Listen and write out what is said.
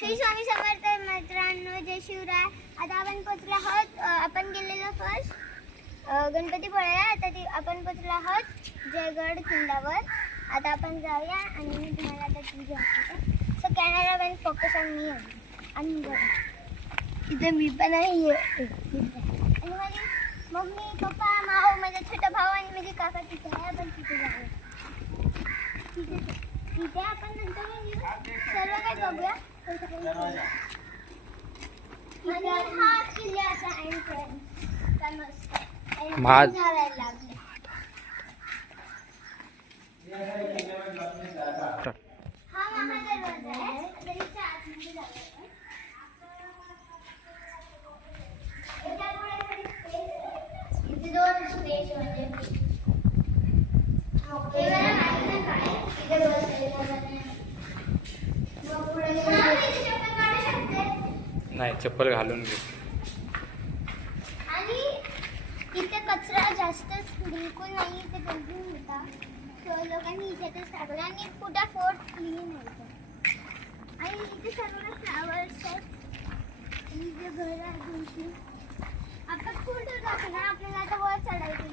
श्री स्वामी समर्थ मित्रांनो, जय शिवराय. आता आपण पोचलो आहोत. आपण गेलेलो फर्स्ट गणपतीपुळ्याला. आता आपण पोचलो आहोत जयगड किल्ल्यावर. आता आपण जाऊया आणि मी तुम्हाला आता तुझी दाखवते. So camera man focus on me आणि इथे मी पण आहे आणि माझी मम्मी पप्पा माऊ माझा छोटा भाऊ आणि माझे काका तिथे आहे. आपण तिथे जाऊया. तिथे आपण नंतर सर्व काही बघूया. आणि हा किल्ल्याचा एंट्रन्स काय मस्त झाडायला लागले. हा महादरवाजा आहे. तरीच्या आतमध्ये जाऊया. इथे दोन स्पेस होते. नाही, चप्पल घालून घे. आणि इथे कचरा जास्तच बिलकुल नाही. इथे डस्टबिन होता. तो लोकांनी इथेच टाकला आणि कुठं फोर्ट क्लीन होतं. आणि इथे सर्व फ्लावर्स आहेत. इथे घर आहे. आपण फोटो टाकणार. आपल्याला आता वर चढायचं.